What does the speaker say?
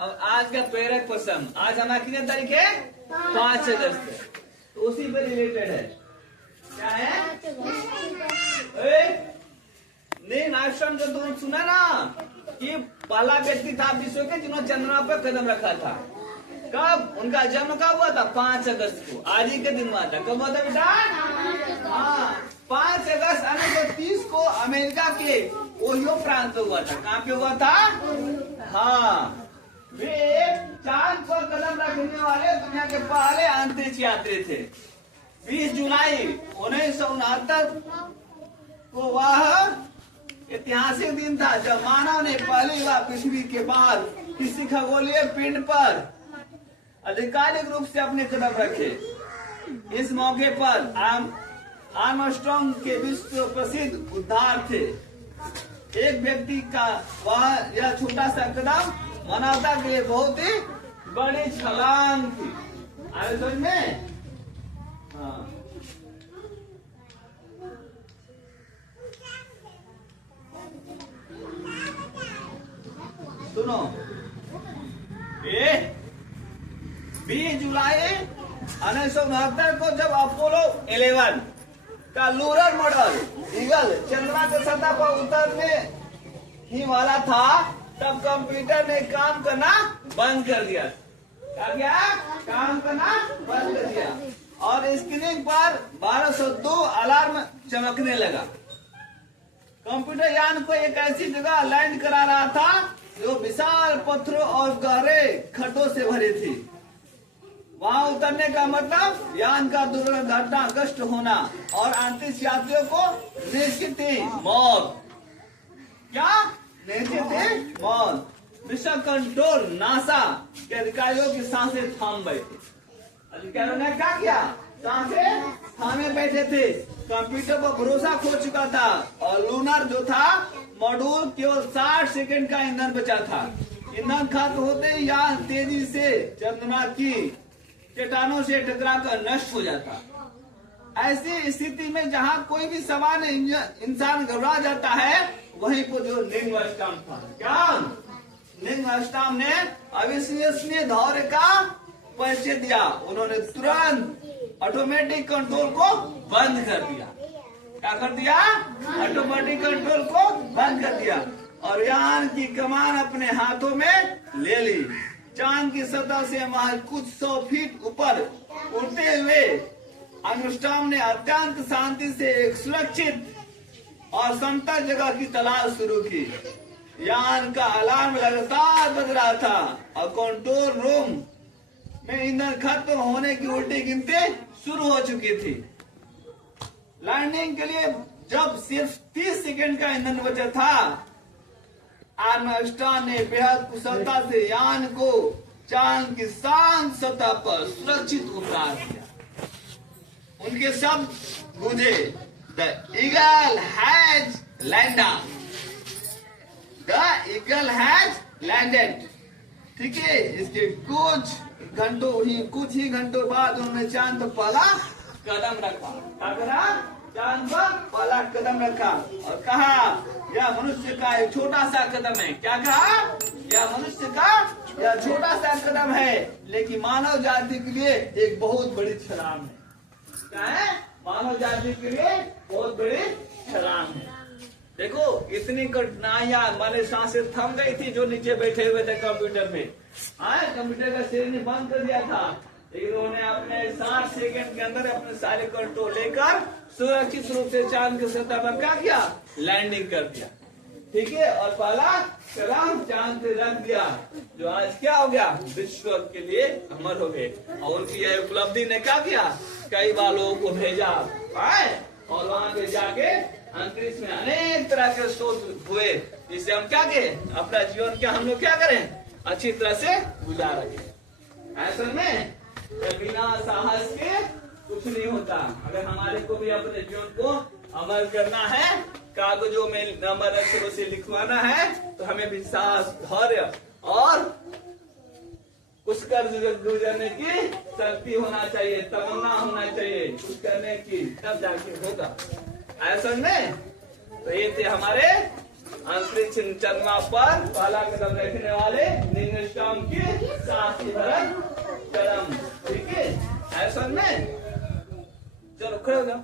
अब आज का प्रेरक प्रश्न, आज हमारा कितने तारीख है? 5 अगस्त। तो उसी पे रिलेटेड है। क्या है? नहीं, आश्रम जो तुमने सुना ना कि पहला व्यक्ति था विश्व के जिन्होंने चंद्रमा पर कदम रखा था। कब? उनका जन्म कब हुआ था? 5 अगस्त को। आज ही के दिन हुआ था। कब हुआ था बेटा? हाँ, 5 अगस्त 1930 को अमेरिका के ओहियो प्रांत में हुआ था। कहाँ पे हुआ था? हाँ, वे चांद पर कदम रखने वाले दुनिया के पहले अंतरिक्ष यात्री थे। 20 जुलाई 1969 को वह ऐतिहासिक दिन था जब मानव ने पहली बार पृथ्वी के बाद किसी खगोलीय पिंड पर आधिकारिक रूप से अपने कदम रखे। इस मौके पर आर्मस्ट्रांग के विश्व प्रसिद्ध उद्धार थे। एक व्यक्ति का वह यह छोटा सा कदम मानवता के लिए बहुत ही बड़ी छलांग थी। आए समझ में? हाँ। सुनो, 20 जुलाई 1969 को जब अपोलो 11 का लूनर मॉडल ईगल चंद्रमा की सतह पर उतरने ही वाला था, तब कंप्यूटर ने काम करना बंद कर दिया। क्या काम करना बंद कर दिया और स्क्रीन पर 1202 अलार्म चमकने लगा। कंप्यूटर यान को एक ऐसी जगह लैंड करा रहा था जो विशाल पत्थरों और गहरे खड्डों से भरी थी। वहां उतरने का मतलब यान का दुर्घटनाग्रस्त होना और अंतरिक्ष यात्रियों को निश्चित थी मौत। क्या निश्चित थी? मौत। मिशन कंट्रोल नासा के अधिकारियों की सांसें थाम बैठे। अधिकारियों ने क्या किया? सांसें थामे बैठे थे। कंप्यूटर पर भरोसा खो चुका था और लूनर जो था मॉड्यूल केवल 60 सेकंड का ईंधन बचा था। ईंधन खत्म होते ही यान तेजी से चंद्रमा की चट्टानों से टकराकर नष्ट हो जाता। ऐसी स्थिति में जहां कोई भी सामान्य इंसान घबरा जाता है, वहीं पर जो नील आर्मस्ट्रांग था, क्या नील आर्मस्ट्रांग ने अविश्वसनीय धैर्य का परिचय दिया। उन्होंने तुरंत ऑटोमेटिक कंट्रोल को बंद कर दिया। क्या कर दिया? ऑटोमेटिक कंट्रोल को बंद कर दिया और यान की कमान अपने हाथों में ले ली। चांद की सतह से वहां कुछ 100 फीट ऊपर उड़ते हुए आर्मस्ट्रांग ने अत्यंत शांति से एक सुरक्षित और समतल जगह की तलाश शुरू की। यान का अलार्म लगातार बज रहा था और कंट्रोल रूम में ईंधन खत्म होने की उल्टी गिनती शुरू हो चुकी थी। लैंडिंग के लिए जब सिर्फ 30 सेकंड का ईंधन बचा था, आर्मस्ट्रांग ने बेहद कुशलता से यान को चांद की शांत सतह पर सुरक्षित उतार दिया। उनके शब्द गूंजे, the eagle has landed, the eagle has landed. ठीक है, इसके कुछ ही घंटों बाद उन्होंने चांद पर पहला कदम रखा। क्या करा? चांद पर पहला कदम रखा और कहा यह मनुष्य का एक छोटा सा कदम है। क्या कहा? यह मनुष्य का यह छोटा सा कदम है, लेकिन मानव जाति के लिए एक बहुत बड़ी छलांग है। क्या है? मानव जाति के लिए बहुत बड़ी छलांग है। देखो, इतनी कठिनाइयां, माने सांसें थम गई थी जो नीचे बैठे हुए थे कंप्यूटर में। कंप्यूटर का सिर ने बंद कर दिया था, लेकिन उन्होंने अपने 60 सेकंड के अंदर अपने सारे कंट्रोल लेकर सुरक्षित रूप से चांद की सतह पर क्या किया? लैंडिंग कर दिया। ठीक है, और पहला कदम चांद पे रख दिया, जो आज क्या हो गया? विश्व के लिए अमर हो गए। और उनकी यह उपलब्धि ने क्या किया? कई बार लोगों को भेजा और वहां पे जाके अंतरिक्ष में अनेक तरह के शोध हुए, जिससे हम क्या के अपना जीवन क्या हम लोग क्या करें? अच्छी तरह से गुजारें। ऐसा में बिना साहस के कुछ नहीं होता। अगर हमारे को भी अपने जीवन को अमल करना है, कागजों में अमर अक्षरों से लिखवाना है, तो हमें भी साहस, धैर्य और कुछ कर गुजरने की शक्ति होना चाहिए, तमन्ना होना चाहिए कुछ करने की, तब जाके होगा। ऐसा में तो ये थे हमारे अंतरिक्ष चंद्रमा पर पहला कदम रखने वाले नील आर्मस्ट्रांग के साथ ही धर्म चरम। ठीक है, ऐसा में चलो खड़े हो जाओ।